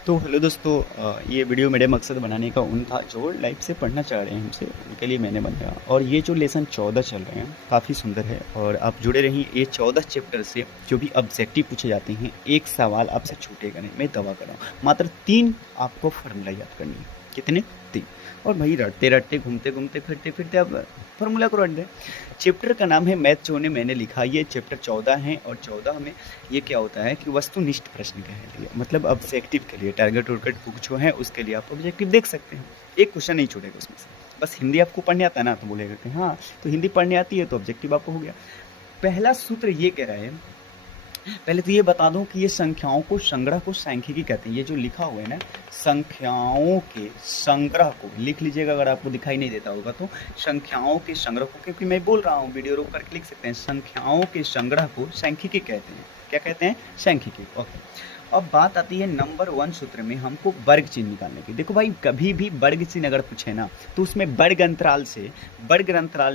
तो हेलो दोस्तों, ये वीडियो मेरे मकसद बनाने का उन था जो लाइफ से पढ़ना चाह रहे हैं हमसे, उनके लिए मैंने बनाया। और ये जो लेसन 14 चल रहे हैं काफ़ी सुंदर है और आप जुड़े रहिए ये 14 चैप्टर से। जो भी ऑब्जेक्टिव पूछे जाते हैं एक सवाल आपसे छूटेगा नहीं, मैं दवा कर रहा हूँ। मात्र 3 आपको फार्मूला याद करनी है। कितने? 3। और भाई रटते रटते घूमते घूमते फिरते फिरते अब फार्मूला को रट दें। चैप्टर का नाम है मैथ जो ने मैंने लिखा, ये चैप्टर 14 है। और 14 में ये क्या होता है कि वस्तुनिष्ठ प्रश्न के लिए, मतलब ऑब्जेक्टिव के लिए, टारगेट उर्गेट बुक जो है उसके लिए आप ऑब्जेक्टिव देख सकते हैं। एक क्वेश्चन नहीं छूटेगा उसमें से। बस हिंदी आपको पढ़ने आता है ना, तो बोलेगा कि हाँ तो हिंदी पढ़ने आती है तो ऑब्जेक्टिव आपको हो गया। पहला सूत्र ये कह रहा है, पहले तो ये बता दूं कि ये संख्याओं को संग्रह को सांख्यिकी कहते हैं। ये जो लिखा हुआ है ना, संख्याओं के संग्रह को लिख लीजिएगा अगर आपको दिखाई नहीं देता होगा तो। संख्याओं के संग्रह को, क्योंकि मैं बोल रहा हूँ वीडियो रोक करके लिख सकते हैं, संख्याओं के संग्रह को सांख्यिकी कहते हैं। क्या कहते हैं? सांख्यिकी। ओके। अब बात आती है नंबर 1 सूत्र में हमको वर्ग चिन्ह निकालने की। देखो भाई, कभी भी वर्ग चिन्ह अगर पूछे ना तो उसमें वर्ग अंतराल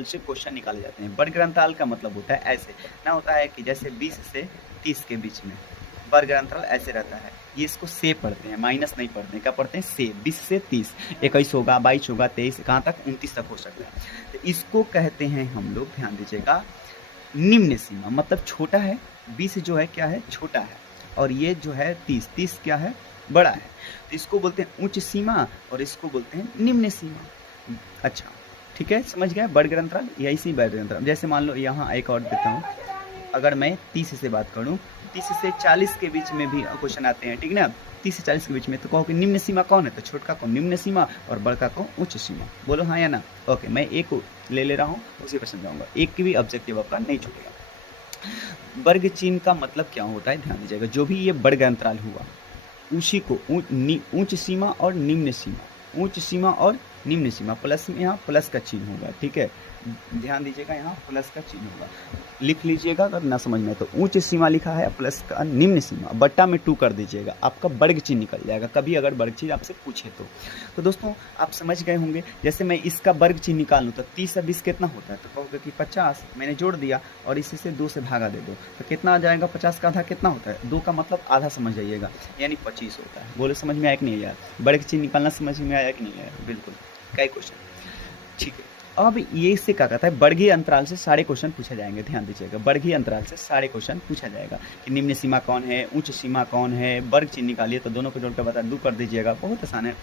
से क्वेश्चन निकाले जाते हैं। वर्ग अंतराल का मतलब होता है ऐसे ना, होता है कि जैसे 20 से 30 के बीच में वर्ग अंतराल ऐसे रहता है। ये इसको से पढ़ते हैं, माइनस नहीं पढ़ते हैं। क्या पढ़ते हैं? से। 20 से 30, 21 होगा, 22 होगा, 23 कहाँ तक? 29 तक हो सकता है। तो इसको कहते हैं हम लोग, ध्यान दीजिएगा, निम्न सीमा। मतलब छोटा है, 20 जो है क्या है? छोटा है। और ये जो है 30 क्या है? बड़ा है। तो इसको बोलते हैं उच्च सीमा और इसको बोलते हैं निम्न सीमा। अच्छा ठीक है, समझ गया? वर्ग अंतराल यही सी वर्ग अंतराल। जैसे मान लो यहाँ एक और देता हूँ, अगर मैं 30 से बात करूँ, 30 से 40 के बीच में भी क्वेश्चन आते हैं, ठीक ना? 30 से 40 के बीच में तो कहो कि निम्न सीमा कौन है? तो छोटका को निम्न सीमा और बड़का को उच्च सीमा। बोलो हाँ या ना? ओके, मैं एक ले ले रहा हूँ, उसी पर समझाऊंगा। एक की भी ऑब्जेक्टिव आपका नहीं छूटेगा। वर्ग चिन्ह का मतलब क्या होता है, ध्यान दीजिएगा। जो भी ये वर्ग अंतराल हुआ उसी को उच्च सीमा और निम्न सीमा, उच्च सीमा और निम्न सीमा, प्लस में यहाँ प्लस का चिन्ह होगा, ठीक है? ध्यान दीजिएगा, यहाँ प्लस का चिन्ह होगा, लिख लीजिएगा अगर ना समझ में। तो उच्च सीमा लिखा है, प्लस का निम्न सीमा, बट्टा में 2 कर दीजिएगा, आपका वर्ग चिन्ह निकल जाएगा कभी अगर वर्ग चिन्ह आपसे पूछे तो दोस्तों आप समझ गए होंगे। जैसे मैं इसका वर्ग चिन्ह निकालूँ तो 30 और 20 कितना होता है? तो कहोगे कि 50, मैंने जोड़ दिया और इसी से 2 से भागा दे दो तो कितना आ जाएगा? 50 का आधा कितना होता है? 2 का मतलब आधा, समझ जाइएगा, यानी 25 होता है। बोले समझ में आया कि नहीं आया? वर्ग चिन्ह निकालना समझ में आया कि नहीं आया? बिल्कुल। कई क्वेश्चन, ठीक है। अब ये इससे क्या कहता है, वर्गीय अंतराल से सारे क्वेश्चन पूछे जाएंगे। ध्यान दीजिएगा, वर्गीय अंतराल से सारे क्वेश्चन पूछा जाएगा कि निम्न सीमा कौन है, उच्च सीमा कौन है, वर्ग चिन्ह निकालिए, तो दोनों को जोड़कर बता 2 कर दीजिएगा, बहुत आसान है।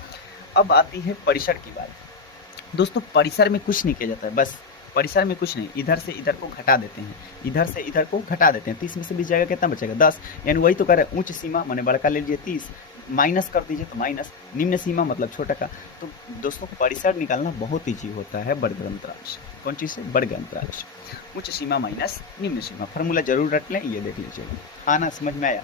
अब आती है परिसर की बात। दोस्तों परिसर में कुछ नहीं किया जाता है, बस परिसर में कुछ नहीं, इधर से इधर को घटा देते हैं, इधर से इधर को घटा देते हैं। 30 में से 20 जाएगा, कितना बचेगा? 10। यानी वही तो कह रहे हैं, उच्च सीमा मैंने बड़का ले लीजिए 30, माइनस कर दीजिए तो माइनस, निम्न सीमा मतलब छोटा का। तो दोस्तों परिसर निकालना बहुत ईजी होता है वर्ग अंतराल से। कौन चीज़ से? वर्ग अंतराल से। उच्च सीमा माइनस निम्न सीमा, फार्मूला जरूर रट लें, ये देख लीजिएगा। हाँ ना, समझ में आया?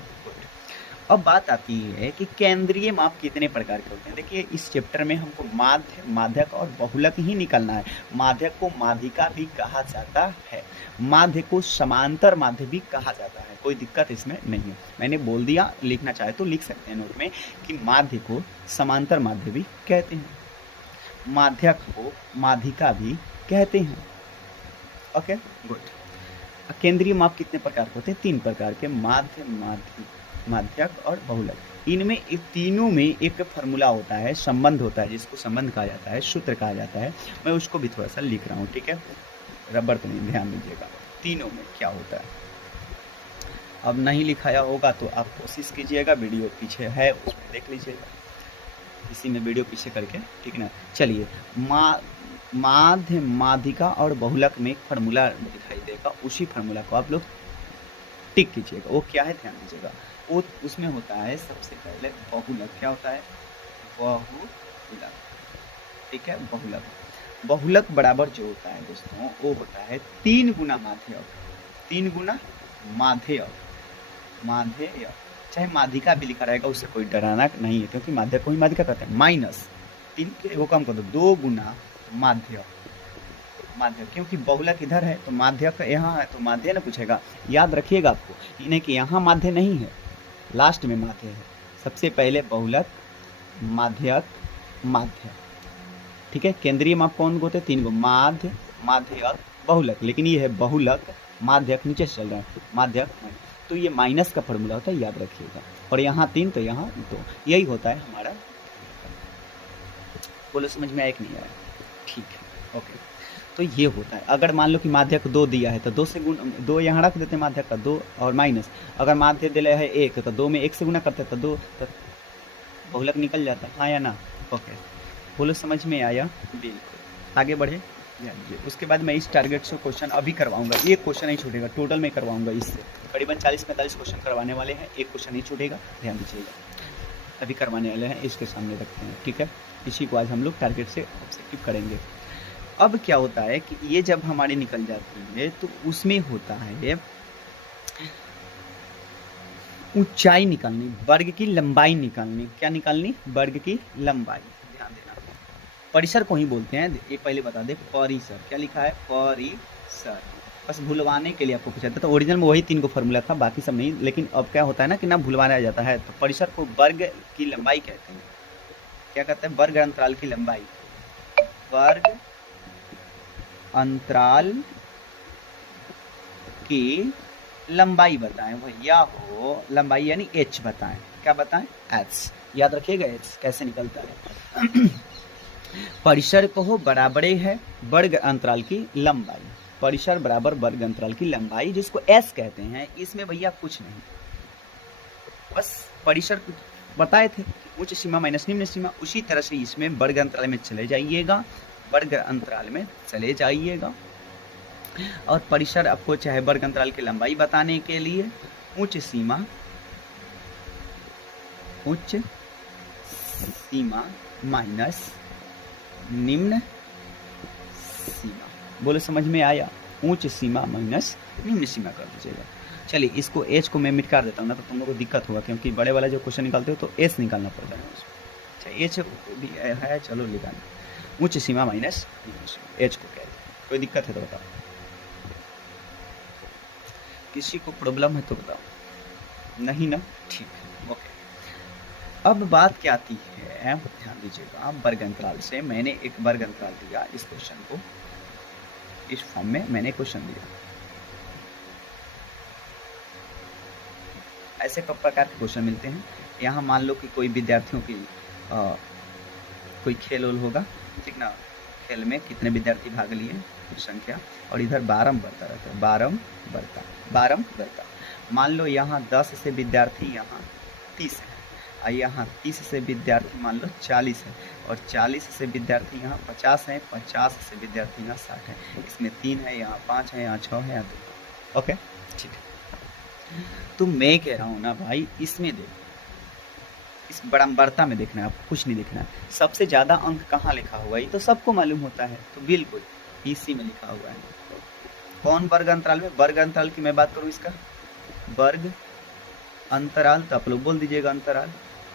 अब बात आती है कि केंद्रीय माप कितने प्रकार के होते हैं। देखिए इस चैप्टर में हमको माध्य, माध्यक और बहुलक ही निकालना है। माध्यक को माध्यिका भी कहा जाता है, माध्य को समांतर माध्य भी कहा जाता है, कोई दिक्कत इसमें नहीं है। मैंने बोल दिया, लिखना चाहे तो लिख सकते हैं नोट में कि माध्य को समांतर माध्य भी कहते हैं, माध्यक को माध्यिका भी कहते हैं। Okay good. केंद्रीय माप कितने प्रकार के होते हैं? 3 प्रकार के, माध्य, माध्यक और बहुलक। इनमें तीनों में एक फार्मूला होता है, संबंध होता है, जिसको संबंध कहा जाता है, सूत्र कहा जाता है। मैं उसको भी थोड़ा सा लिख रहा हूँ, ठीक है? रबर तो नहीं, ध्यान दीजिएगा तीनों में क्या होता है। अब नहीं लिखाया होगा तो आप कोशिश कीजिएगा, वीडियो पीछे है उसमें देख लीजिएगा, इसी में वीडियो पीछे करके, ठीक ना? चलिए, माध्य, माध्यिका और बहुलक में एक फार्मूला दिखाई देगा, उसी फार्मूला को आप लोग टिक कीजिएगा। वो क्या है ध्यान दीजिएगा, वो उसमें होता है सबसे पहले बहुलक। क्या होता है? बहुलक, ठीक है? बहुलक, बहुलक बराबर जो होता है दोस्तों वो होता है 3 गुना माध्यक, 3 गुना माध्यक, माध्यक, चाहे माध्यिका भी लिखा रहेगा उससे कोई डराना नहीं है, क्योंकि माध्यक को ही माध्यिका कहते हैं। माइनस 3 के वो कम कर दो, 2 गुना माध्यक, माध्यक, क्योंकि बहुलक इधर है तो माध्यक यहाँ है तो माध्य ना पूछेगा। याद रखिएगा आपको, इन्हें कि यहाँ माध्य नहीं है, लास्ट में माध्य है। सबसे पहले बहुलक, माध्यक, माध्य, ठीक है? केंद्रीय माप कौन होते हैं? 3 गो, माध्य, माध्यक, बहुलक। लेकिन ये है बहुलक, माध्यक नीचे से चल रहा है, माध्यक। तो ये माइनस का फॉर्मूला होता है, याद रखिएगा। और यहाँ 3 तो यहाँ 2, यही होता है हमारा। बोलो समझ में आया कि नहीं आया? ठीक है, ओके। तो ये होता है, अगर मान लो कि माध्यक 2 दिया है तो 2 से गुण, 2 यहाँ रख देते हैं माध्यक का 2 और माइनस, अगर माध्य दिया है 1 तो 2 में 1 से गुना करते तो 2, तो बहुलक निकल जाता है, हाँ या ना? ओके, बोलो समझ में आया? बिल्कुल, आगे बढ़े। उसके बाद मैं इस टारगेट से क्वेश्चन अभी करवाऊंगा, एक क्वेश्चन नहीं छूटेगा, टोटल में करवाऊंगा। इससे करीबन 40-45 क्वेश्चन करवाने वाले हैं, एक क्वेश्चन नहीं छूटेगा, ध्यान दीजिएगा। अभी करवाने वाले हैं, इसके सामने रखते हैं, ठीक है। इसी को आज हम लोग टारगेट से ऑब्जेक्टिव करेंगे। अब क्या होता है कि ये जब हमारी निकल जाती है तो उसमें होता है ऊंचाई निकालनी, वर्ग की लंबाई निकालनी। क्या निकालनी? वर्ग की लंबाई। ध्यान देना, परिसर को ही बोलते हैं, ये पहले बता दे, परिसर। क्या लिखा है? परिसर। बस भुलवाने के लिए आपको पूछा था, तो ओरिजिनल में वही 3 को फॉर्मूला था, बाकी सब नहीं। लेकिन अब क्या होता है ना कि ना भुलवाया जाता है, तो परिसर को वर्ग की लंबाई कहते हैं। क्या कहते हैं? वर्ग अंतराल की लंबाई। वर्ग अंतराल की लंबाई बताएं भैया हो, लंबाई यानी h बताएं। क्या बताएं? h। याद रखिएगा h कैसे निकलता है। परिसर को हो बराबरे है वर्ग अंतराल की लंबाई, परिसर बराबर वर्ग अंतराल की लंबाई, जिसको s कहते हैं। इसमें भैया कुछ नहीं, बस परिसर बताए थे, उच्च सीमा माइनस निम्न सीमा, उसी तरह से इसमें वर्ग अंतराल में चले जाइएगा, वर्ग अंतराल में चले जाइएगा। और परिसर आपको चाहे वर्ग अंतराल की लंबाई बताने के लिए उच्च सीमा माइनस निम्न सीमा। बोलो समझ में आया? उच्च सीमा माइनस निम्न सीमा कर दीजिएगा। चलिए, इसको एच को मैं मिटा देता हूँ ना, तो तुम लोग को दिक्कत होगा, क्योंकि बड़े वाला जो क्वेश्चन निकालते हो तो एच निकालना पड़ता है। अच्छा, एच भी है, चलो निकालना। उच्च सीमा माइनस एच को कह दे। कोई दिक्कत है तो बताओ, किसी को प्रॉब्लम है तो बताओ। नहीं ना? ठीक है, ओके। अब बात क्या आती है, ध्यान दीजिएगा। वर्ग अंतराल से मैंने एक वर्ग अंतराल दिया, इस क्वेश्चन को इस फॉर्म में मैंने क्वेश्चन दिया। ऐसे कब प्रकार के क्वेश्चन मिलते हैं? यहाँ मान लो कि कोई विद्यार्थियों की कोई खेल होगा, ठीक ना, खेल में कितने विद्यार्थी भाग लिए, कुछ संख्या, और इधर बारम बढ़ता रहता है, बारम बढ़ता। मान लो यहाँ 10 से विद्यार्थी यहाँ 30 है, और यहाँ 30 से विद्यार्थी मान लो 40 है, और 40 से विद्यार्थी यहाँ 50 है, 50 से विद्यार्थी यहाँ 60 है। इसमें 3 है, यहाँ 5 है, यहाँ 6 है, यहाँ 2। ओके, ठीक है। तो मैं कह रहा हूँ ना भाई, इसमें देखो, इस बराबरता में देखना है, आपको कुछ नहीं देखना है। सबसे ज्यादा अंक कहाँ लिखा हुआ है, ये तो सबको मालूम होता है, तो बिल्कुल इसी में लिखा हुआ है। कौन? वर्ग अंतराल में। वर्ग अंतराल की मैं बात करूँ, इसका वर्ग अंतराल, तो आप लोग बोल दीजिएगा अंतराल।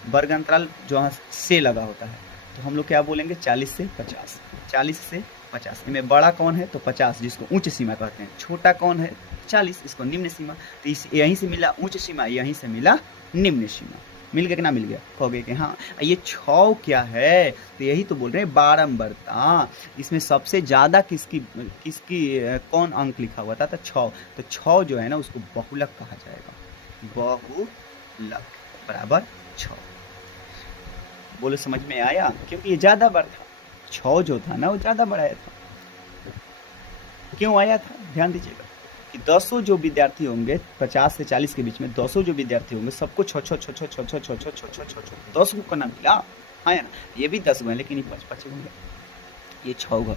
वर्ग अंतराल जो से लगा होता है, तो हम लोग क्या बोलेंगे? 40 से 50। 40 से 50 में बड़ा कौन है? तो 50, जिसको उच्च सीमा कहते हैं। छोटा कौन है? 40, इसको निम्न सीमा। तो इस यहीं से मिला उच्च सीमा, यहीं से मिला निम्न सीमा। मिल गया कि ना मिल गया? कहोगे कि हाँ। ये 6 क्या है? तो यही तो बोल रहे हैं, बारंबारता। इसमें सबसे ज्यादा किसकी कौन अंक लिखा हुआ था? तो 6। तो 6 जो है ना, उसको बहुलक कहा जाएगा। बहुलक बराबर 6। बोलो समझ में आया? क्योंकि ये ज्यादा बड़ा था, 6 जो था ना वो ज्यादा बड़ा था। क्यों आया था? ध्यान दीजिएगा कि 200 जो विद्यार्थी होंगे, 50 से 40 के बीच में 200 जो विद्यार्थी होंगे, सबको 10 को ना मिला, हाँ या ना? ये भी 10 हुए, लेकिन ये 5 होंगे, ये 6 हुआ।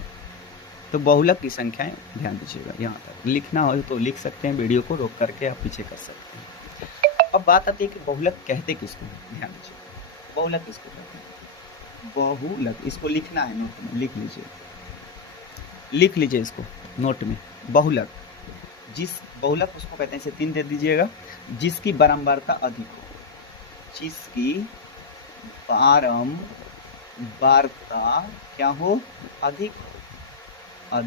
तो बहुलक की संख्याएं ध्यान दीजिएगा। यहाँ तक लिखना हो तो लिख सकते हैं, वीडियो को रोक करके आप पीछे कर सकते हैं। अब बात आती है कि बहुलक कहते किसको? ध्यान दीजिए, बहुलक किसको कहते हैं? बहुलक, इसको लिखना है नोट में, लिख लीजिए इसको नोट में। बहुलक, जिस बहुलक उसको कहते हैं, इसे 3 दे दीजिएगा, जिसकी बारंबारता अधिक हो, जिसकी बारंबारता क्या हो? अधिक हो,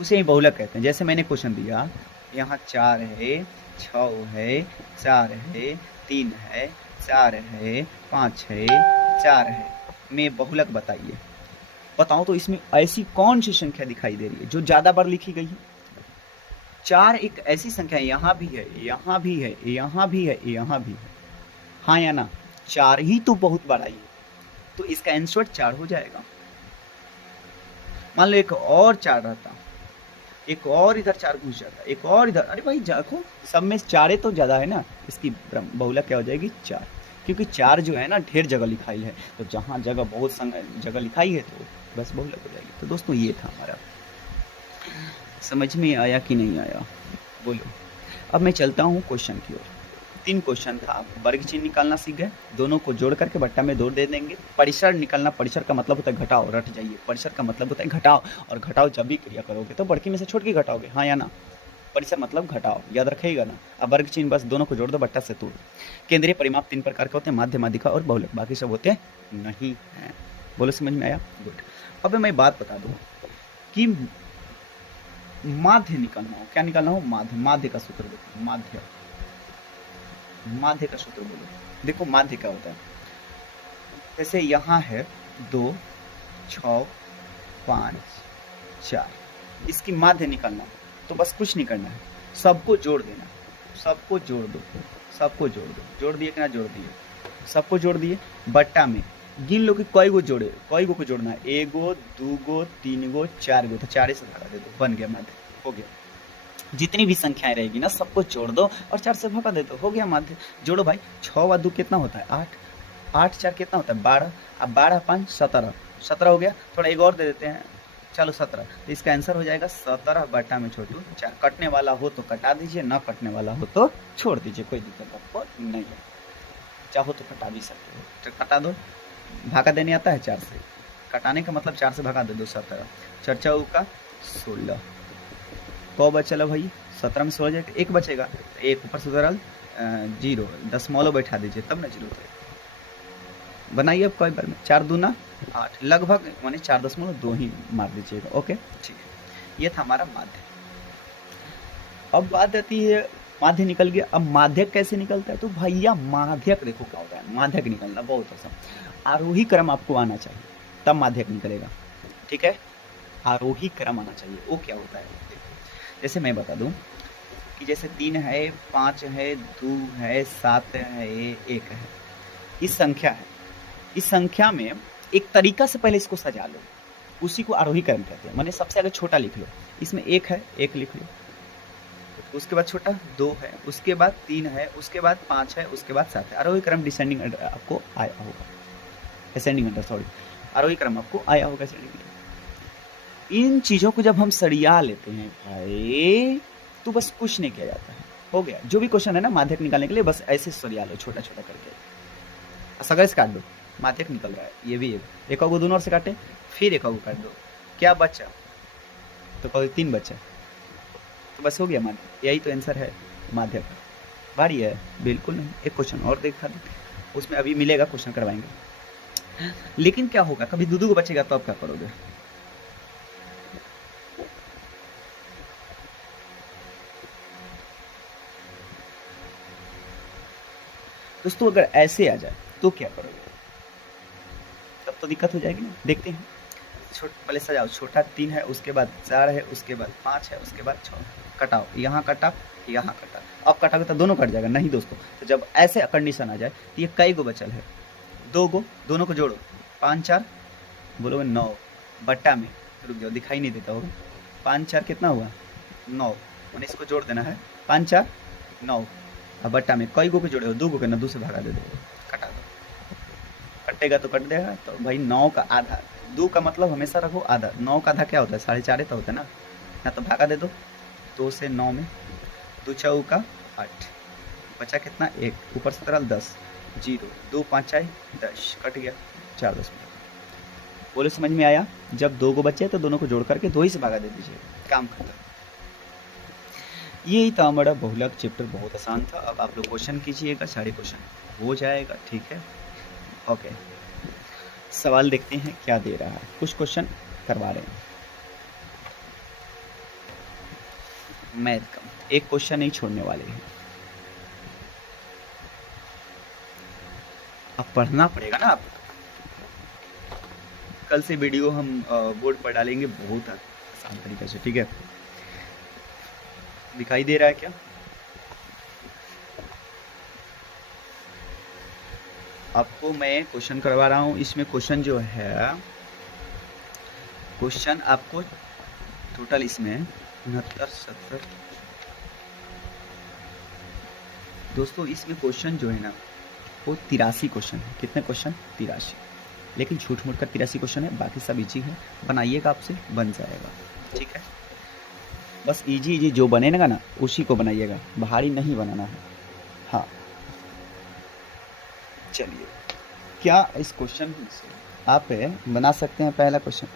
उसे ही बहुलक कहते हैं। जैसे मैंने क्वेश्चन दिया, यहाँ 4 है, 6 है, 4 है, 3 है, 4 है, 5 है, 4 है, में बहुलक बताइए। बताओ तो इसमें ऐसी कौन सी संख्या दिखाई दे रही है जो ज्यादा बार लिखी गई है? 4 एक ऐसी संख्या है, यहाँ भी है, यहाँ भी है, यहाँ भी है, यहाँ भी है, हाँ या ना? 4 ही तो बहुत बड़ा ही है, तो इसका आंसर 4 हो जाएगा। मान लो एक और 4 रहता, एक और इधर 4 घुस जाता, एक और इधर, अरे भाई देखो सब में 4 तो ज़्यादा है ना, इसकी बहुलक क्या हो जाएगी 4, क्योंकि 4 जो है ना ढेर जगह लिखाई है, तो जहाँ जगह बहुत जगह लिखाई है तो बस बहुलक हो जाएगी। तो दोस्तों ये था हमारा, समझ में आया कि नहीं आया बोलो। अब मैं चलता हूँ क्वेश्चन की ओर। 3 क्वेश्चन था, वर्ग चिन्ह निकालना सीख गए, दोनों को जोड़ करके बट्टा में 2 दे देंगे। परिसर निकालना, परिसर का मतलब होता है घटाओ, रट जाइए, परिसर का मतलब होता है घटाओ, और घटाओ जब भी क्रिया करोगे तो बड़की में से छोटकी घटाओगे, हाँ या ना? परिसर मतलब घटाओ, याद रखिएगा ना। अब वर्ग चिन्ह बस दोनों को जोड़ दो, बट्टा से तोड़। केंद्रीय परिमाप 3 प्रकार के होते हैं, माध्य, माध्यिका और बहुलक, बाकी सब होते नहीं हैं। बोलो समझ में आया? गुड। अब मैं बात बता दूँ कि माध्य निकालना हो, क्या निकालना हो? माध्य। माध्य का सूत्र देखो, माध्य, माध्य का सूत्र बोलो। देखो माध्य क्या होता है, जैसे यहाँ है 2, 6, 5, 4, इसकी माध्य निकालना तो बस कुछ नहीं करना है, सबको जोड़ देना, सबको जोड़ दो, सबको जोड़ दो। जोड़ दिए कि ना? जोड़ दिए, सबको जोड़ दिए। बट्टा में गिन लो कि कई गो जोड़े, कई गो को जोड़ना है, 1 गो, 2 गो, 3 गो, 4 गो, तो 4 से भगा दे दो, बन गया माध्य, हो गया। जितनी भी संख्याएं रहेगी ना सबको जोड़ दो और 4 से भगा दे दो, हो गया माध्य। जोड़ो भाई, 6 व 2 कितना होता है? 8, 8 4 कितना होता है? 12, अब 12 5 17, 17 हो गया। थोड़ा एक और दे देते हैं, चलो 17, तो इसका आंसर हो जाएगा 17 बटा में छोटू 4। कटने वाला हो तो कटा दीजिए, ना कटने वाला हो तो छोड़ दीजिए, कोई दिक्कत आपको नहीं है। चाहो तो कटा भी सकते हो, तो कटा दो। भागा देने आता है 4 से, कटाने का मतलब 4 से भगा दे दो। 17 4 4 का 16, कौ बचल भाई? 17 में 16 जाएगा, 1 बचेगा, तो 1 ऊपर से उधर 0, दशमलव बैठा दीजिए तब ना 0 होगा। बनाइए अब कई बार में, 4 दूना 8, लगभग माने 4.2 ही मार दीजिएगा। ओके ठीक है, ये था हमारा माध्य। अब बात आती है, माध्यक निकल गया, अब माध्यक कैसे निकलता है? तो भैया माध्यक देखो क्या होता है, माध्यक निकलना बहुत आसान, आरोही क्रम आपको आना चाहिए तब माध्यक निकलेगा, ठीक है? आरोही क्रम आना चाहिए। वो क्या होता है, जैसे मैं बता दूं कि जैसे 3 है, 5 है, 2 है, 7 है, 1 है, इस संख्या है, इस संख्या में एक तरीका से पहले इसको सजा लो, उसी को आरोही क्रम कहते हैं। मैंने सबसे आगे छोटा लिख लो, इसमें 1 है, 1 लिख लो, उसके बाद छोटा 2 है, उसके बाद 3 है, उसके बाद 5 है, उसके बाद 7 है। आरोही क्रम डिसेंडिंग ऑर्डर आपको आया होगा, असेंडिंग ऑर्डर सॉरी, आरोही क्रम आपको आया होगा असेंडिंग ऑर्डर। इन चीज़ों को जब हम सरिया लेते हैं भाई तो बस कुछ नहीं किया जाता है, हो गया। जो भी क्वेश्चन है ना माध्यक निकालने के लिए बस ऐसे सरिया लो, छोटा छोटा करके, सगड़े से काट दो, माध्यक निकल रहा है। ये भी एक को दोनों ओर से काटे, फिर एक को काट दो, क्या बचा? तो कहो 3 बचा, तो बस हो गया माध्यक। यही तो आंसर है माध्यक। भारी है? बिल्कुल नहीं। एक क्वेश्चन और देखा दो, उसमें अभी मिलेगा, क्वेश्चन करवाएंगे। लेकिन क्या होगा, कभी दूधू को बचेगा तो आप क्या करोगे? दोस्तों अगर ऐसे आ जाए तो क्या करोगे? तब तो दिक्कत हो जाएगी ना। देखते हैं, पहले सजाओ, छोटा 3 है, उसके बाद 4 है, उसके बाद 5 है, उसके बाद 6, कटाओ, यहाँ कटा, यहाँ कटा, अब कटाओगे तो दोनों कट जाएगा नहीं दोस्तों। तो जब ऐसे कंडीशन आ जाए तो ये कई गो बचल है? 2 गो, दोनों को जोड़ो, 5 4 बोलोगे 9, बट्टा में रुक जाओ, दिखाई नहीं देता होगा, 5 4 कितना हुआ? 9, मैंने इसको जोड़ देना है, 5 4 9, अब बट्टा में कई गो को जोड़े हो? 2 गो के ना, 2 से भगा दे दो, कटा दो, कटेगा तो कट देगा। तो भाई 9 का आधा, 2 का मतलब हमेशा रखो आधा, 9 का आधा क्या होता है? 4.5 तो होता है ना, तो भागा दे दो, 2 से 9 में, 2 4 का 8, बचा कितना? 1, ऊपर से 10, 0, 2 5 4 10, कट गया 4.10। बोले समझ में आया? जब 2 गो बचे तो दोनों को जोड़ करके 2 ही से भागा दे दीजिए, काम खत्म। यही था हमारा बहुलक चैप्टर, बहुत आसान था। अब आप लोग क्वेश्चन कीजिएगा, सारे क्वेश्चन हो जाएगा, ठीक है? ओके, सवाल देखते हैं क्या दे रहा है। कुछ क्वेश्चन करवा रहे हैं मैथ का, एक क्वेश्चन नहीं छोड़ने वाले हैं। अब पढ़ना पड़ेगा ना आपको, कल से वीडियो हम बोर्ड पर डालेंगे बहुत आसान तरीके से, ठीक है? दिखाई दे रहा है क्या? आपको मैं क्वेश्चन करवा रहा हूँ, इसमें क्वेश्चन जो है, क्वेश्चन आपको टोटल इसमें 69-70 दोस्तों, इसमें क्वेश्चन जो है ना वो 83 क्वेश्चन है। कितने क्वेश्चन? 83। लेकिन झूठ मूठ कर 83 क्वेश्चन है, बाकी सब इजी है। बनाइएगा, आपसे बन जाएगा, ठीक है। बस इजी इजी जो बनेगा ना उसी को बनाइएगा, भारी नहीं बनाना है। हाँ चलिए, क्या इस क्वेश्चन से आप बना सकते हैं? पहला क्वेश्चन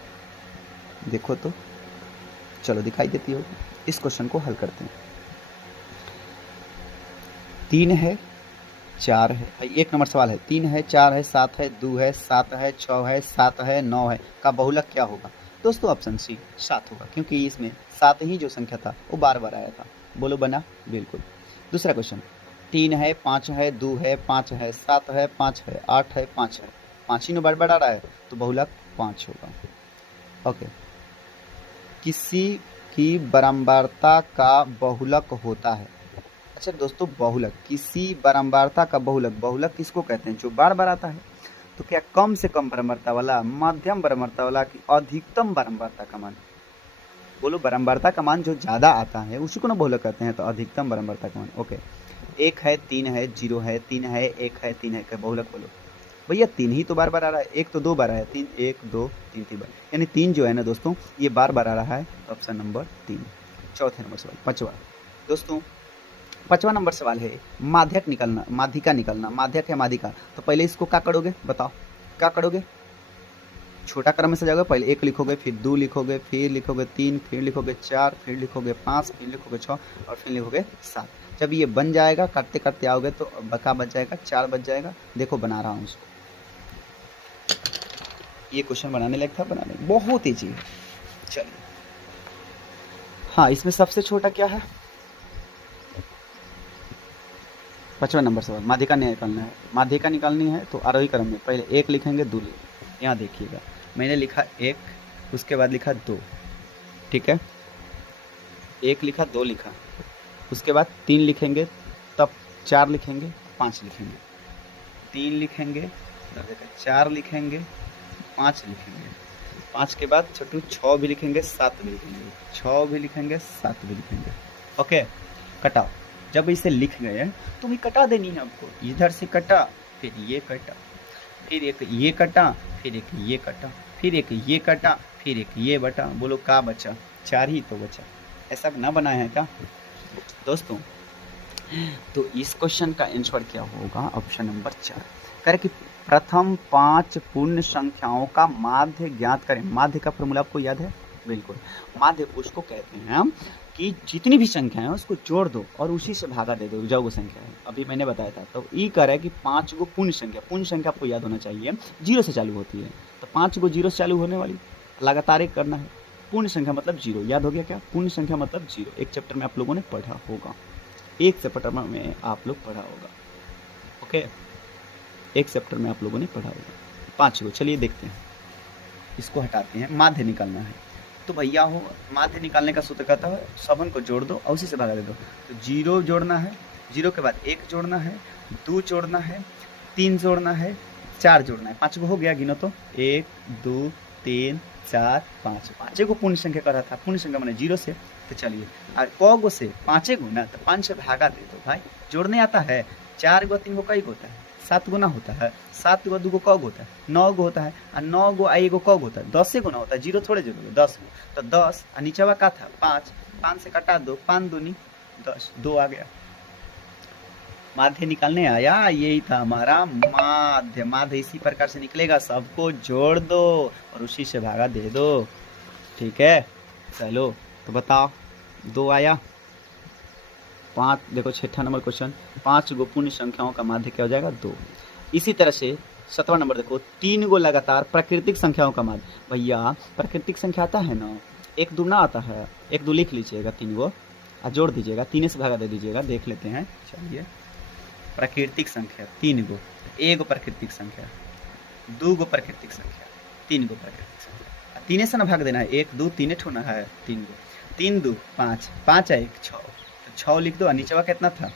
देखो तो, चलो दिखाई देती होगी। इस क्वेश्चन को हल करते हैं। 3 है 4 है, भाई 1 नंबर सवाल है। 3 है 4 है 7 है 2 है 7 है 6 है 7 है 9 है का बहुलक क्या होगा? दोस्तों ऑप्शन सी 7 होगा, क्योंकि इसमें 7 ही जो संख्या था वो बार बार आया था। बोलो बना? बिल्कुल। दूसरा क्वेश्चन, 3 है 5 है 2 है 5 है 7 है 5 है 8 है 5 है, 5 ही बार बार आ रहा है तो बहुलक 5 होगा। ओके, किसी की बारंबारता का बहुलक होता है। अच्छा दोस्तों, बहुलक, किसी बारंबारता का बहुलक, बहुलक किसको कहते हैं? जो बार बार आता है। तो क्या कम से कम बारंबारता वाला, मध्यम बारंबारता वाला कि अधिकतम बारंबारता का मान? बोलो, बारंबारता का मान जो ज़्यादा आता है उसी को ना बहुलक कहते हैं, तो अधिकतम बारंबारता का मान। ओके, 1 है 3 है 0 है 3 है 1 है 3 है का बहुलक बोलो। भैया 3 ही तो बार बार आ रहा है, 1 तो 2 बार आया है, 3 1 2 3 3 बार, यानी 3 जो है ना दोस्तों ये बार बार आ रहा है। Option number 3। चौथे नंबर सवाल, पांचवा दोस्तों, पांचवा नंबर सवाल है माध्यक निकालना, माध्यिका निकालना। माध्यक है माध्यिका, तो पहले इसको क्या करोगे बताओ? क्या करोगे? छोटा क्रम में सजाओगे। पहले 1 लिखोगे, फिर 2 लिखोगे, फिर लिखोगे 3, फिर लिखोगे 4, फिर लिखोगे 5, फिर लिखोगे 6 और फिर लिखोगे 7। जब ये बन जाएगा, करते करते आओगे तो बका बच जाएगा, 4 बच जाएगा। देखो बना रहा हूँ इसको। ये क्वेश्चन बनाने लायक था, बनाने बहुत ईजी है। चलिए, हाँ इसमें सबसे छोटा क्या है? 5वां नंबर सवाल, माध्यिका निकालना है। माध्यिका निकालनी है तो आरोही क्रम में पहले 1 लिखेंगे 2 लिखेंगे। यहाँ देखिएगा, मैंने लिखा 1, उसके बाद लिखा 2, ठीक है। 1 लिखा 2 लिखा, उसके बाद 3 लिखेंगे, तब 4 लिखेंगे 5 लिखेंगे, 3 लिखेंगे, 4 लिखेंगे 5 लिखेंगे, 5 के बाद छोटू 6 भी लिखेंगे 7 भी लिखेंगे, 6 भी लिखेंगे 7 भी लिखेंगे। ओके, कटाओ। जब इसे लिख गए तो भी कटा देनी है आपको। इधर से कटा, फिर ये कटा, फिर एक ये कटा, फिर एक ये कटा, फिर एक ये कटा, फिर एक ये बटा। बोलो का बचा? 4 ही तो बचा। ऐसा ना बनाया है क्या दोस्तों? तो इस क्वेश्चन का आंसर क्या होगा? Option number 4। करें कि प्रथम 5 पूर्ण संख्याओं का माध्य ज्ञात करें। माध्य का फॉर्मूला आपको याद है? बिल्कुल, माध्य उसको कहते हैं कि जितनी भी संख्या है उसको जोड़ दो और उसी से भागा दे दो जो वो संख्या है। अभी मैंने बताया था। तो ई कर है कि 5 गो पूर्ण संख्या, पूर्ण संख्या आपको याद होना चाहिए 0 से चालू होती है, तो 5 गो 0 से चालू होने वाली लगातार एक करना है। पूर्ण संख्या मतलब 0, याद हो गया क्या? पूर्ण संख्या मतलब 0। एक चैप्टर में आप लोगों ने पढ़ा होगा, एक चैप्टर में आप लोग पढ़ा होगा। ओके, एक चैप्टर में आप लोगों ने पढ़ा होगा 5 गो। चलिए देखते हैं, इसको हटाते हैं। माध्य निकालना है तो भैया हो, माध्य निकालने का सूत्र कहता है सबन को जोड़ दो और उसी से भागा दे दो। तो 0 जोड़ना है, 0 के बाद 1 जोड़ना है, 2 जोड़ना है, 3 जोड़ना है, 4 जोड़ना है। 5 गो हो गया, गिनो तो 1 2 3 4 5। 5 गो पूर्ण संख्या कर रहा था, पूर्ण संख्या मैंने 0 से। तो चलिए, और क गो से? 5 गो ना, तो 5 से भागा दे दो भाई। जोड़ने आता है, 4 गो 3 गो कई गो होता है? 7 गुना होता है। 7 गो 2 गो कब होता है? 9 गो होता है। और 9 गो आई गो कब होता है? 10 गुना होता है। 0 थोड़े जोड़ोगे, 10 गो। तो 10 और नीचेवा का था 5, 5 से कटा दो, 5 दूनी 10, 2 आ गया। माध्य निकालने आया, यही था हमारा माध्य। माध्य इसी प्रकार से निकलेगा, सबको जोड़ दो और उसी से भागा दे दो, ठीक है। चलो तो बताओ, 2 आया। 5 देखो, 6ठा नंबर क्वेश्चन, 5 गो पूर्ण संख्याओं का माध्य क्या हो जाएगा? 2। इसी तरह से 7वां नंबर देखो, 3 गो लगातार प्राकृतिक संख्याओं का माध्य। भैया प्राकृतिक संख्या आता है ना, 1 2 ना आता है, 1 2 लिख लीजिएगा, 3 गो और जोड़ दीजिएगा, 3 से भागा दे दीजिएगा। देख लेते हैं, चलिए। प्राकृतिक संख्या 3 गो, 1 गो प्राकृतिक संख्या, 2 गो प्राकृतिक संख्या, 3 गो प्राकृतिक संख्या। 3 से ना भाग देना है, 1 2 3 ठोना है, 3 गो, 3 2 5, 5 1 6, 6 लिख दो, नीचे कितना था,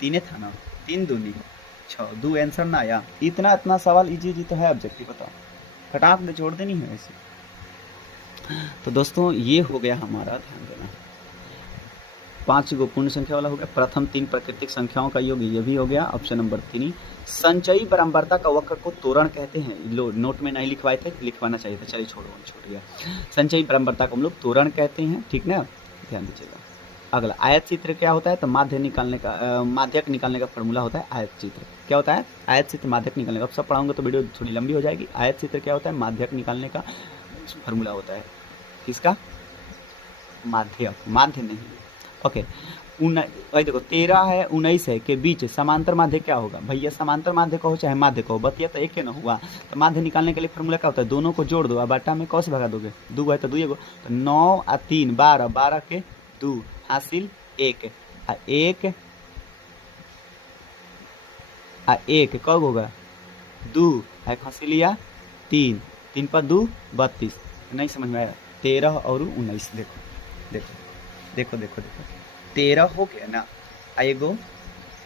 3 था ना, 3 दूनी 6, 2 आंसर ना आया। इतना सवाल इजी तो है ऑब्जेक्टिव, बताओ फटाक दे छोड़ देनी है ऐसे। तो दोस्तों ये हो गया हमारा, ध्यान देना, 5 गो पूर्ण संख्या वाला हो गया, प्रथम 3 प्राकृतिक संख्याओं का योग ये भी हो गया। Option number 3। संचयी बारंबारता का वक्र को त्वरण कहते हैं। लो नोट में नहीं लिखवाए थे, लिखवाना चाहिए था, चलिए छोड़ दिया। संचयी बारंबारता को हम लोग त्वरण कहते हैं, ठीक ना, ध्यान दीजिएगा। अगला आयत चित्र क्या होता है, तो माध्यक निकालने का फॉर्मूला होता है आयत चित्र। क्या होता है, आयत चित्र माध्यक निकालने का। अब सब पढ़ाऊंगा तो वीडियो थोड़ी लंबी हो जाएगी। आयत चित्र क्या होता है, माध्यक निकालने का फॉर्मूला होता है। किसका, माध्य नहीं, ओके। देखो 13 है 19 है के बीच समांतर माध्य क्या होगा भैया, समांतर माध्य कहो चाहे माध्य कहो, बतिया तो एक न हुआ। तो माध्य निकालने के लिए फॉर्मूला क्या होता है, दोनों को जोड़ दो, बाटा में कौन से भगा दोगे, 2 है तो 2 गो, तो 9 और 3 12, 12 के 2 हासिल 1, एक कब होगा 2, एक हासिल लिया 3, 3 पर 2 32। नहीं समझ में आया, 13 और 19, देखो 13 हो गया ना, एगो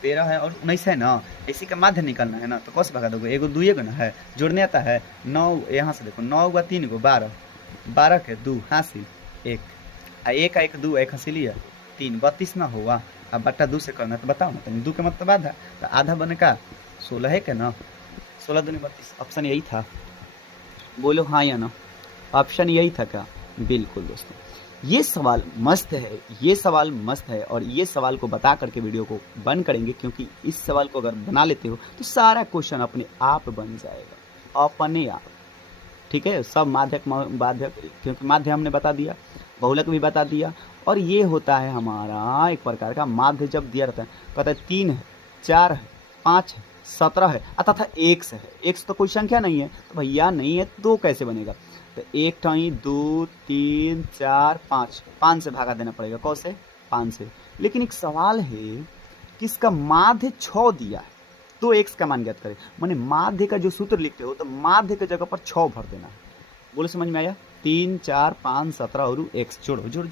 13 है और 19 है ना, इसी का माध्य निकालना है ना, तो कौन से भगा दोगे, एगो 2 गो ना है, जोड़ने आता है 9, यहाँ से देखो 9 व 3 गो 12, 12 के 2 हासिल 1, 1 1 2 1 हासिल लिया 3, 32 ना हुआ। अब बट्टा 2 से करना, तो बताओ ना, 2 के मतलब आधा, तो आधा बने का 16 है क्या ना, 16 दूनी 32। ऑप्शन यही था, बोलो हाँ या ना, ऑप्शन यही था क्या, बिल्कुल दोस्तों। ये सवाल मस्त है, और ये सवाल को बता करके वीडियो को बंद करेंगे, क्योंकि इस सवाल को अगर बना लेते हो तो सारा क्वेश्चन अपने आप बन जाएगा, अपने आप, ठीक है। सब माध्यक, क्योंकि माध्य हमने बता दिया, बहुलक भी बता दिया, और ये होता है हमारा एक प्रकार का माध्य। जब दिया रहता है, कहता है 3 है 4 है 5 है 17 है, अतः x है, x तो कोई संख्या नहीं है, तो भैया नहीं है तो कैसे बनेगा, तो 1 टाई 2 3 4 5, 5 से भागा देना पड़ेगा, कौन से 5 से। लेकिन एक सवाल है कि इसका माध्य 6 दिया है, तो x का मान ज्ञात करें। माने माध्य का जो सूत्र लिखते हो, तो माध्य की जगह पर 6 भर देना है। बोले समझ में आया, 3 4 5 17 और x जोड़ो, जोड़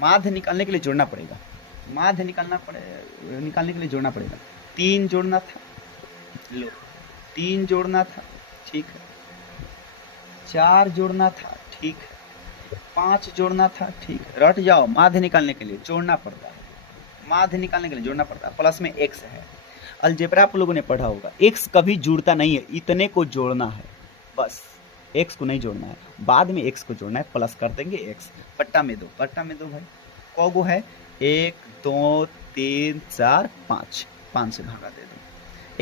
माध्य निकालने के लिए जोड़ना पड़ेगा, निकालने के लिए जोड़ना पड़ेगा। 3 जोड़ना था, लो 3 जोड़ना था, ठीक है, 4 जोड़ना था, ठीक है, 5 जोड़ना था, ठीक है, रट जाओ। माध्य निकालने के लिए जोड़ना पड़ता है, प्लस में x है। अलजेब्रा आप लोगों ने पढ़ा होगा, x कभी जुड़ता नहीं है, इतने को जोड़ना है बस, x को नहीं जोड़ना है, बाद में x को जोड़ना है, प्लस कर देंगे x, पट्टा में दो भाई, कौगो है 1 2 3 4 5, 5 से भागा दे दो,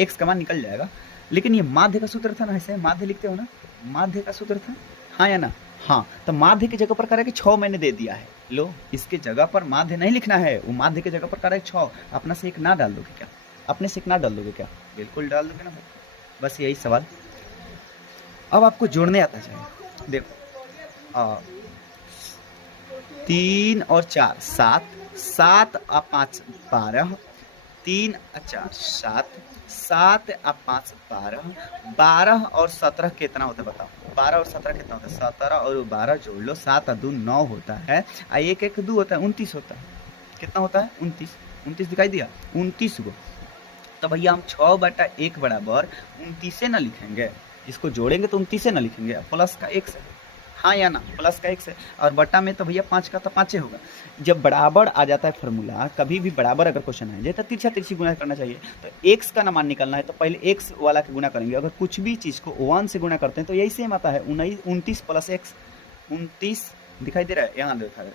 x का मान निकल जाएगा। लेकिन ये माध्य का सूत्र था ना, ऐसे माध्य लिखते हो ना, माध्य का सूत्र था, हाँ या ना, हाँ। तो माध्य की जगह पर करें कि 6 मैंने दे दिया है, लो इसके जगह पर माध्य नहीं लिखना है, वो माध्य की जगह पर करें 6, अपना से 1 ना डाल दोगे क्या, बिल्कुल डाल दोगे ना, बस यही सवाल। अब आपको जोड़ने आता चाहिए, देखो 3 और 4 7, 7 और 5 12, 3 और 4 7, 7 और 5 12, 12 और 17 कितना होता है बताओ, 12 और 17 कितना होता है, 17 और 12 जोड़ लो, 7 और 2 9 होता है, 1 1 2 होता है, 29 होता है, कितना होता है 29 दिखाई दिया, 29 को। तो भैया हम 6/1 बराबर 29 ना लिखेंगे, इसको जोड़ेंगे तो 29 ना लिखेंगे, प्लस का x है, हाँ या ना, प्लस का x है, और बटा में तो भैया 5 का तो 5 होगा। जब बराबर आ जाता है फॉर्मूला, कभी भी बराबर अगर क्वेश्चन है जैसे तिरछा तिरछी गुना करना चाहिए, तो x का ना मान निकालना है तो पहले x वाला के गुना करेंगे। अगर कुछ भी चीज़ को 1 से गुना करते हैं तो यही सेम आता है, 29 प्लस x, 29 दिखाई दे रहा है, यहाँ देखा है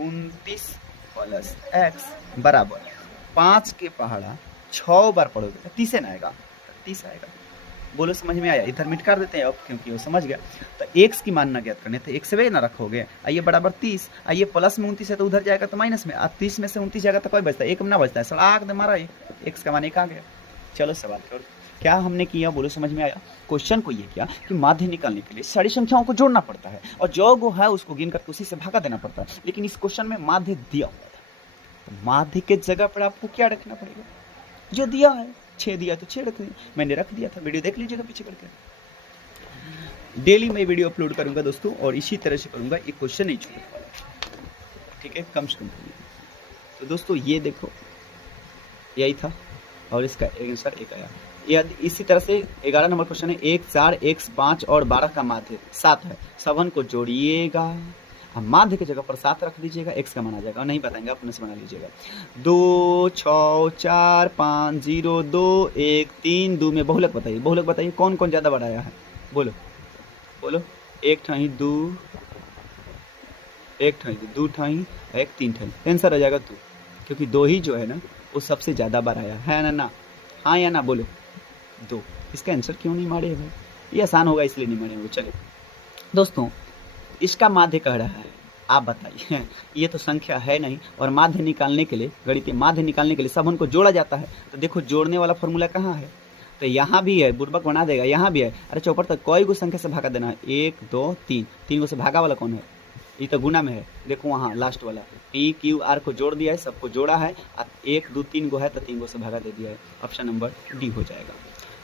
29 प्लस x बराबर 5 के पहाड़ा 6 बार पढ़ोगे तो 30 ना आएगा, 30 आएगा। बोलो समझ में आया, इधर मिट कर देते हैं अब, क्योंकि वो समझ गया। तो x की मान ना ज्ञात करने, तो x वे ना रखोगे, आइए बराबर 30, आइए प्लस में 29 है तो उधर जाएगा तो माइनस में, अब 30 में से 29 जाएगा तो कोई बचता है, 1 में ना बचता है, सड़ाक दे मारा, x का मान 1 आ गया। चलो सवाल करो, क्या हमने किया, बोलो समझ में आया। क्वेश्चन को ये किया कि माध्य निकालने के लिए सारी संख्याओं को जोड़ना पड़ता है, और जो वो है उसको गिन कर उसी से भागा देना पड़ता है। लेकिन इस क्वेश्चन में माध्य दिया हुआ था, तो माध्य के जगह पर आपको क्या रखना पड़ेगा, जो दिया है 6 दिया तो 6 रख दिया, मैंने रख दिया था, वीडियो देख लीजिएगा पीछे करके। डेली मैं वीडियो अपलोड करूंगा दोस्तों, और इसी तरह से करूंगा, ये क्वेश्चन नहीं छूटने वाला, ठीक है, कम से कम तो दोस्तों ये देखो यही था और इसका आंसर 1 आया। इसी तरह से 11 नंबर क्वेश्चन है, 1 4 x 5 और 12 का माध्य 7 है, सबन को जोड़िएगा। अब माध्य की जगह पर 7 रख दीजिएगा, x का मान आ जाएगा, नहीं बताएंगे अपने से बना लीजिएगा। 2 6 4 5 0 2 1 3 2 में बहुलक बताइए कौन कौन ज़्यादा बढ़ाया है, बोलो बोलो। 1 ठाई 2 1 ठाई 2 ठाई 1 3 ठाई, आंसर आ जाएगा 2, क्योंकि 2 ही जो है ना वो सबसे ज़्यादा बढ़ाया है ना, हाँ या ना बोलो 2। इसका आंसर क्यों नहीं मारे भाई, ये आसान होगा इसलिए नहीं मारे वो। चलिए दोस्तों इसका माध्य कह रहा है, आप बताइए ये तो संख्या है नहीं, और माध्य निकालने के लिए, गणितीय माध्य निकालने के लिए सबन को जोड़ा जाता है। तो देखो जोड़ने वाला फॉर्मूला कहाँ है, तो यहाँ भी है, बुर्बक बना देगा, यहाँ भी है। अरे चौपट तक कोई गो संख्या से भागा देना है, 1 2 3, 3 गो से भागा वाला कौन है, ये तो गुना में है, देखो वहाँ लास्ट वाला पी क्यू आर को जोड़ दिया है, सबको जोड़ा है, 1 2 3 गो है तो 3 गो से भागा दे दिया है, ऑप्शन नंबर डी हो जाएगा।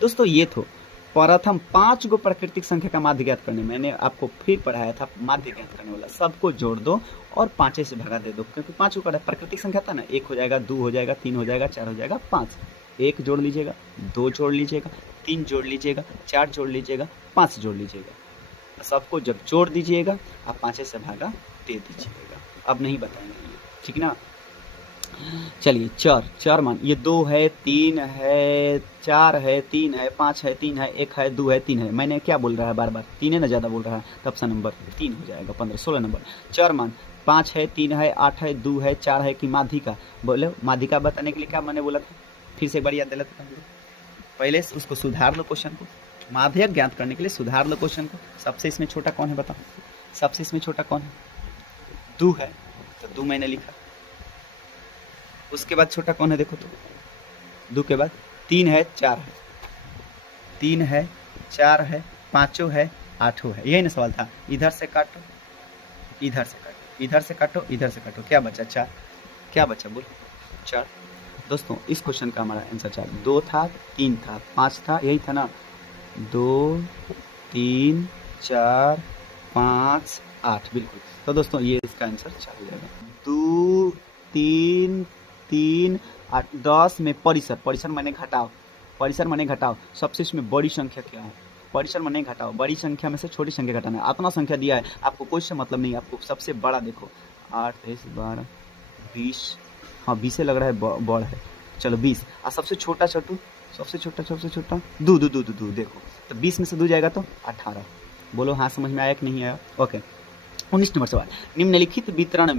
दोस्तों ये तो प्रथम 5 गो प्राकृतिक संख्या का माध्य ज्ञात करने, मैंने आपको फिर पढ़ाया था माध्य ज्ञात करने वाला, सबको जोड़ दो और 5 से भगा दे दो, क्योंकि 5 को प्राकृतिक संख्या था ना, 1 हो जाएगा, 2 हो जाएगा, 3 हो जाएगा, 4 हो जाएगा, 5, 1 जोड़ लीजिएगा, 2 जोड़ लीजिएगा, 3 जोड़ लीजिएगा, 4 जोड़ लीजिएगा, 5 जोड़ लीजिएगा, सबको जब जोड़ दीजिएगा आप 5 से भागा दे दीजिएगा। अब नहीं बताएंगे ये, ठीक ना। चलिए चार मान, ये 2 है 3 है 4 है 3 है 5 है 3 है 1 है 2 है 3 है, मैंने क्या बोल रहा है बार बार, 3 है ना ज़्यादा बोल रहा है, तो ऑप्शन नंबर 3 हो जाएगा। 15 16 नंबर 4 मान, 5 है 3 है 8 है 2 है 4 है कि माध्यिका, बोलो माध्यिका बताने के लिए क्या मैंने बोला था, फिर से एक बार याद दिला था, पहले उसको सुधार लो क्वेश्चन को, माध्यक ज्ञात करने के लिए सुधार लो क्वेश्चन को। सबसे इसमें छोटा कौन है बताओ, सबसे इसमें छोटा कौन है, 2 है, तो 2 मैंने लिखा। उसके बाद छोटा कौन है देखो, तो 2 के बाद 3 है 4 है, 3 है 4 है 5 है 8 है, यही ना सवाल था। इधर से काटो इधर से काटो, इधर से काटो इधर से काटो, क्या बचा 4, क्या बचा बोलो 4। दोस्तों इस क्वेश्चन का हमारा आंसर 4, 2 था 3 था 5 था, यही था ना, 2 3 4 5 8, बिल्कुल। तो दोस्तों ये इसका आंसर 4 हो जाएगा। 2 3 3 8 10 में परिसर माने घटाओ, सबसे इसमें बड़ी संख्या क्या है, परिसर माने घटाओ, बड़ी संख्या में से छोटी संख्या घटाना है। अपना संख्या दिया है आपको, कोई से मतलब नहीं, आपको सबसे बड़ा देखो 8 10 12 20, हाँ 20 से लग रहा है बड़ा है, चलो 20, और सबसे छोटा छोटू, सबसे छोटा 2 देखो, तो 20 में से 2 जाएगा तो 18, बोलो हाँ समझ में आया कि नहीं आया। ओके 19 नंबर सवाल, निम्नलिखित वितरण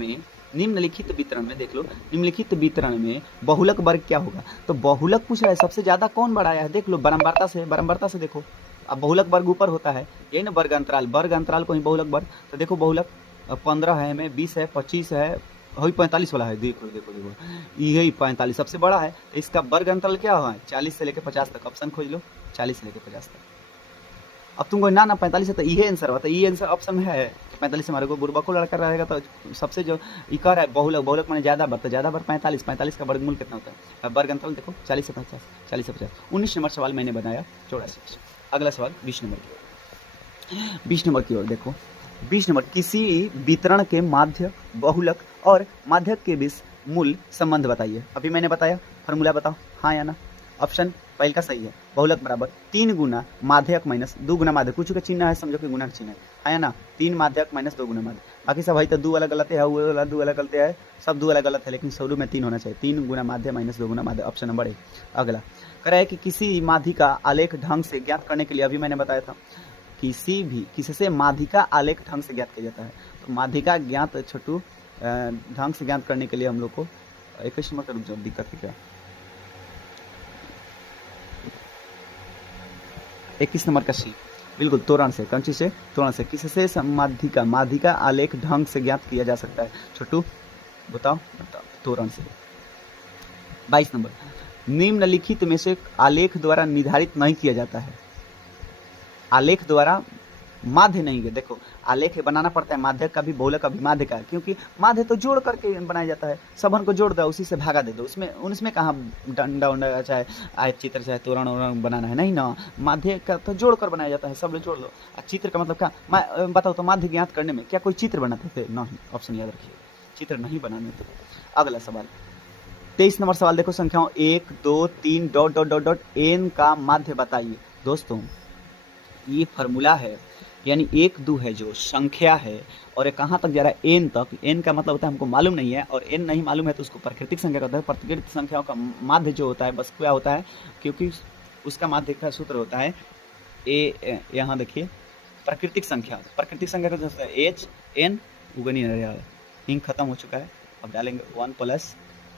में देख लो, निम्नलिखित वितरण में बहुलक वर्ग क्या होगा, तो बहुलक पूछ रहा है, सबसे ज्यादा कौन बढ़ाया है, देख लो बराबरता से देखो, अब बहुलक वर्ग ऊपर होता है, यही ना वर्ग अंतराल को ही बहुलक वर्ग, तो देखो बहुलक 15 है में 20 है 25 है, वही 45 वाला है, देखो यही 45 सबसे बड़ा है, तो इसका वर्ग अंतराल क्या हुआ है 40 से लेकर 50 तक, ऑप्शन खोज लो 40 से लेकर 50 तक। अब तुमको ना 45 है तो ये आंसर होता है, ये आंसर ऑप्शन में है, 45 हमारे को बुरबा को लड़का रहेगा, तो सबसे जो इकर है बहुलक मैंने ज़्यादा बार 45 का वर्गमूल कितना होता है, वर्ग अंतराल देखो 40 से 50। 19 नंबर सवाल मैंने बनाया 84। अगला सवाल 20 नंबर की ओर देखो, 20 नंबर, किसी वितरण के माध्य बहुलक और माध्यक के बीच मूल संबंध बताइए। अभी मैंने बताया, फार्मूला बताओ हाँ या ना। ऑप्शन पहले का सही है, बहुलक बराबर 3 गुना माध्यक माइनस 2 गुना माध्यक, कुछ का चिन्ह है समझो कि गुना का चिन्ह है, हाँ या ना, 3 माध्यक माइनस 2 गुना माध्यक, बाकी सब भाई तो 2 वाला गलत है, वो वाला 2 वाला गलत है, सब 2 वाला गलत है, लेकिन शुरू में 3 होना चाहिए, 3 गुना माध्य माइनस 2 गुना माध्य, ऑप्शन नंबर 1। अगला कह रहा है कि किसी माध्यिका आलेख ढंग से ज्ञात करने के लिए, अभी मैंने बताया था किससे माध्यिका आलेख ढंग से ज्ञात किया जाता है, तो माध्यिका ज्ञात छोटू ढंग से ज्ञात करने के लिए हम लोग को 21 नंबर का रुक दिक्कत है क्या, 21 नंबर का सी, बिल्कुल तोरण से, कौन चीज से, तोरण से, किससे माध्यिका आलेख ढंग से ज्ञात किया जा सकता है, छोटू बताओ तोरण से। 22 नंबर, निम्नलिखित में से आलेख द्वारा निर्धारित नहीं किया जाता है, आलेख द्वारा माध्य नहीं है, देखो आलेख बनाना पड़ता है, माध्य का भी बहुलक का भी, माध्य का, क्योंकि माध्य तो जोड़ करके बनाया जाता है, सबन को जोड़ दो उसी से भागा दे दो, उसमें कहाँ डंडा उंडा चाहे आयत चित्र चाहे तोरण बनाना है, नहीं ना, माध्य का तो जोड़ कर बनाया जाता है, सब लोग जोड़ लो। चित्र का मतलब क्या, बताओ तो माध्य ज्ञात करने में क्या कोई चित्र बनाते थे, नहीं, ऑप्शन याद रखिए, चित्र नहीं बनाने थे। अगला सवाल 23 नंबर सवाल देखो, संख्याओं 1 2 3 dot dot dot dot n का माध्य बताइए। दोस्तों ये फार्मूला है, यानी 1 2 है जो संख्या है और ये कहाँ तक जा रहा है, एन तक। एन का मतलब होता है हमको मालूम नहीं है, और एन नहीं मालूम है तो उसको प्राकृतिक संख्या कहते हैं। प्राकृतिक संख्याओं का माध्य जो होता है बस क्या होता है, क्योंकि उसका माध्य का सूत्र होता है ए, यहाँ देखिए प्राकृतिक संख्या का जो होता है एच एन उगनी नरियाल। इंक खत्म हो चुका है, अब डालेंगे 1 प्लस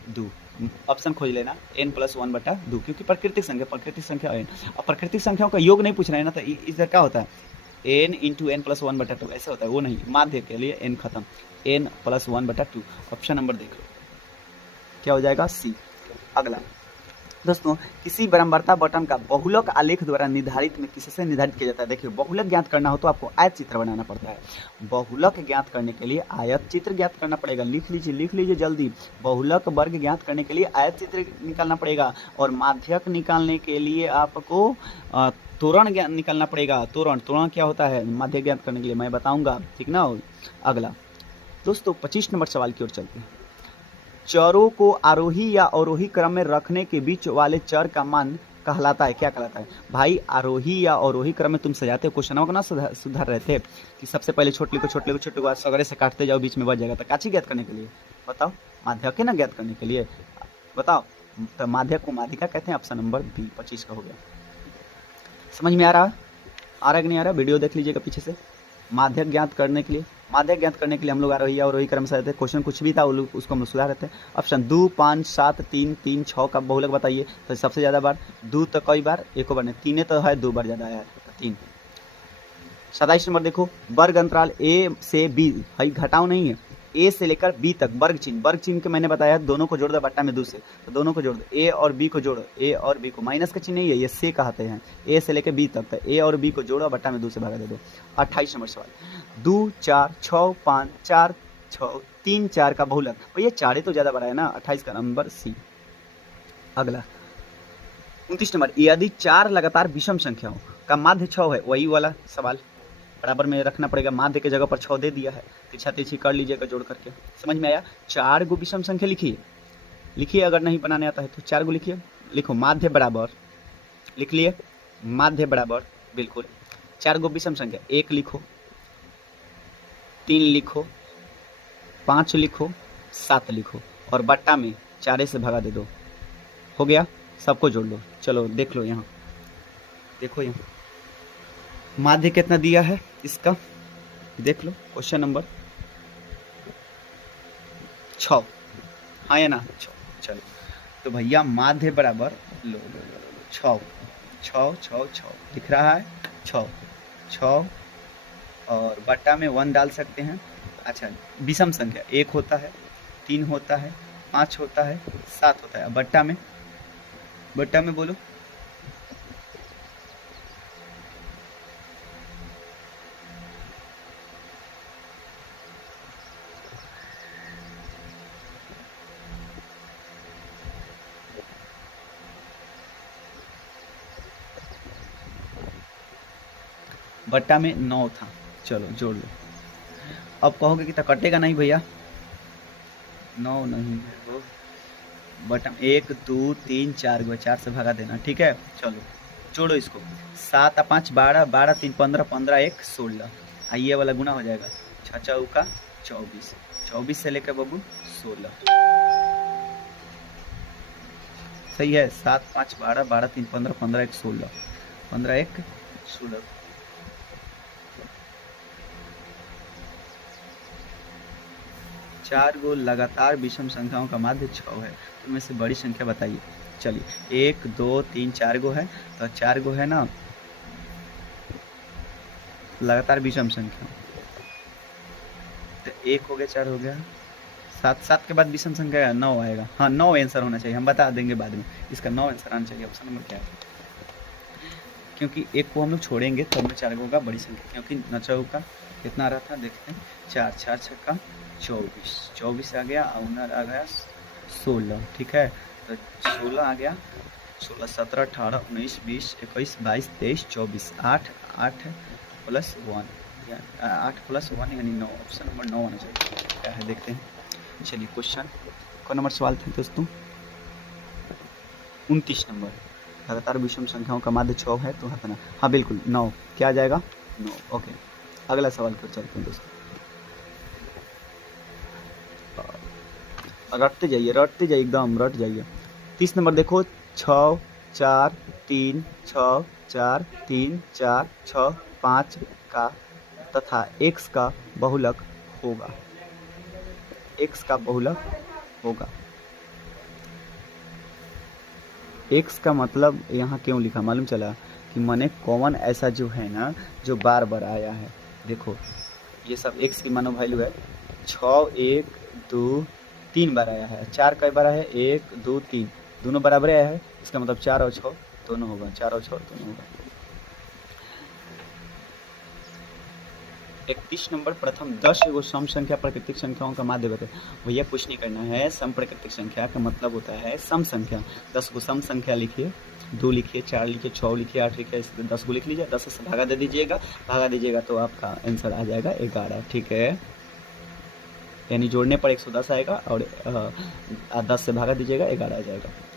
2, ऑप्शन खोज लेना n प्लस 1/2, क्योंकि प्राकृतिक संख्या n। अब प्राकृतिक संख्याओं का योग नहीं पूछ रहे हैं ना, तो इधर क्या होता है n इंटू एन प्लस 1/2 ऐसा होता है, वो नहीं। माध्य के लिए n खत्म, n प्लस 1/2। ऑप्शन नंबर देख लो क्या हो जाएगा, सी। अगला दोस्तों, किसी बराबरता बटन का बहुलक आलेख द्वारा निर्धारित में किससे निर्धारित किया जाता है। देखिए बहुलक ज्ञात करना हो तो आपको आयत चित्र बनाना पड़ता है। बहुलक ज्ञात करने के लिए आयत चित्र ज्ञात करना पड़ेगा। लिख लीजिए जल्दी। बहुलक वर्ग ज्ञात करने के लिए आयत चित्र निकालना पड़ेगा, और माध्यक निकालने के लिए आपको तोरण निकालना पड़ेगा। तोरण क्या होता है माध्यक ज्ञात करने के लिए, मैं बताऊंगा, ठीक ना। अगला दोस्तों 25 नंबर सवाल की ओर चलते हैं। चरों को आरोही या अवरोही क्रम में रखने के बीच वाले चर का मान कहलाता है, क्या कहलाता है भाई। आरोही या अवरोही क्रम में तुम सजाते हो, क्वेश्चनों को ना सुधार रहे थे कि सबसे पहले छोट लिखो, छोटे को सगड़े से काटते जाओ, बीच में बच जाएगा। तो काची ज्ञात करने के लिए बताओ, माध्यक है ना ज्ञात करने के लिए, बताओ। तो माध्यक को माध्यिका कहते हैं। ऑप्शन नंबर बी 25 का हो गया। समझ में आ रहा है कि नहीं आ रहा, वीडियो देख लीजिएगा पीछे से। माध्यक ज्ञात करने के लिए हम लोग अवरोही और अवरोही क्रम से रहते हैं। क्वेश्चन कुछ भी था उसको हम लोग सुधार रहते हैं। ऑप्शन 2 5 7 3 3 6 का बहुलक बताइए। तो सबसे ज़्यादा बार 2 तो कई बार, 1 बार नहीं, 3 तो है, 2 बार ज़्यादा है, 3। 27 नंबर देखो, वर्ग अंतराल ए से बी, भाई घटाओ नहीं है, ए से लेकर बी तक वर्ग चिन्ह के मैंने बताया दोनों को जोड़ दो बट्टा में 2 से, तो दोनों को जोड़ दो, ए और बी को जोड़ो, ए और बी को, माइनस का चिन्ह नहीं है, ये से कहते हैं, ए से लेकर बी तक, तो ए और बी को जोड़ो बट्टा में 2 से भागा दे दो। 28 नंबर सवाल, 2 4 6 5 4 6 3 4 का बहुलक, भैया 4 तो ज़्यादा बड़ा है ना। 28 का नंबर सी। अगला 29 नंबर, यदि 4 लगातार विषम संख्याओं का माध्य 6 है, वही वाला सवाल बराबर में रखना पड़ेगा। माध्य के जगह पर 6 दे दिया है, तिरछा तिरछी कर लीजिएगा जोड़ करके। समझ में आया। 4 गो विषम संख्या लिखिए, अगर नहीं बनाने आता है तो 4 गो लिखिए। लिखो माध्य बराबर, लिख लिए माध्य बराबर, बिल्कुल 4 गो विषम संख्या, 1 लिखो, 3 लिखो, 5 लिखो, 7 लिखो, और बट्टा में 4 से भगा दे दो। हो गया, सबको जोड़ लो। चलो देख लो, यहाँ देखो, यहाँ माध्य कितना दिया है इसका, देख लो। क्वेश्चन नंबर 6, हाँ या ना, 6। चलो तो भैया माध्य बराबर लो 6 दिख रहा है, 6 और बट्टा में 1 डाल सकते हैं। अच्छा, विषम संख्या 1 होता है, 3 होता है, 5 होता है, 7 होता है। बट्टा में बोलो, बट्टा में 9 था। चलो जोड़ लो। अब कहोगे कि तो कटेगा नहीं भैया, 9 नहीं है वो, बट्टा में 1 2 3 4 गो, 4 से भगा देना, ठीक है। चलो जोड़ो इसको, 7 और 5 12, 12 3 15, 15 1 16, आइए वाला गुना हो जाएगा, 6 चौका 24, 24 से लेकर बाबू 16, सही है। 7 5 12, 12 3 15, 15 1 16, 15 1 16। चार गो लगातार विषम संख्याओं का माध्य 6 है, तो उनमें से बड़ी संख्या बताइए। चलिए 1 2 3 4 गो है, तो 4 गो है ना लगातार विषम संख्या, तो 1 हो गया, 4 हो गया, 7 के बाद विषम संख्या 9 आएगा। हाँ 9 आंसर होना चाहिए, हम बता देंगे बाद में, इसका 9 आंसर आना चाहिए। ऑप्शन नंबर क्या है, क्योंकि 1 को हम लोग छोड़ेंगे तो हमें 4 गो का बड़ी संख्या, क्योंकि नचौ का कितना आ रहा था देखते हैं, 4 4 6 24, 24 आ गया, और आ गया 16, ठीक है। तो 16 आ गया, 16 17 18 19 20 21 22 23 24, 8 प्लस 1 यानी 9। ऑप्शन नंबर 9 आना चाहिए, क्या है देखते हैं। चलिए क्वेश्चन कौन नंबर सवाल थे दोस्तों? 29 नंबर। लगातार विषम संख्याओं का माध्य 6 है तो हटाना। हाँ बिल्कुल 9। क्या आ जाएगा? 9। ओके, अगला सवाल पर चलते हैं दोस्तों। रटते जाइए एकदम रट जाइए। 30 नंबर देखो, 6 4 3 6 4 3 4 6 5 का तथा x का बहुलक होगा। x का बहुलक होगा। x का मतलब यहाँ क्यों लिखा मालूम चला कि मैंने कॉमन ऐसा जो है ना, जो बार बार आया है। देखो ये सब x की मानो वैल्यू है। 6 1 2 3 बार आया है। 4 कई बार आया है? 1 2 3, दोनों बराबर आया है। इसका मतलब 4 और 6 दोनों होगा। 4 और 6 दोनों होगा। 31 नंबर, प्रथम 10 एगो सम संख्या प्राकृतिक संख्याओं का माध्य बताए। भैया कुछ नहीं करना है। सम प्राकृतिक संख्या का मतलब होता है सम संख्या। 10 को सम संख्या लिखिए, 2 लिखिए, 4 लिखिए, 6 लिखिए, 8 लिखिए, 10 को लिख लीजिए। 10 से भागा दे दीजिएगा, भागा दीजिएगा तो आपका आंसर आ जाएगा 11। ठीक है, यानी जोड़ने पर 110 आएगा और 10 से भागा दीजिएगा 11 आ जाएगा।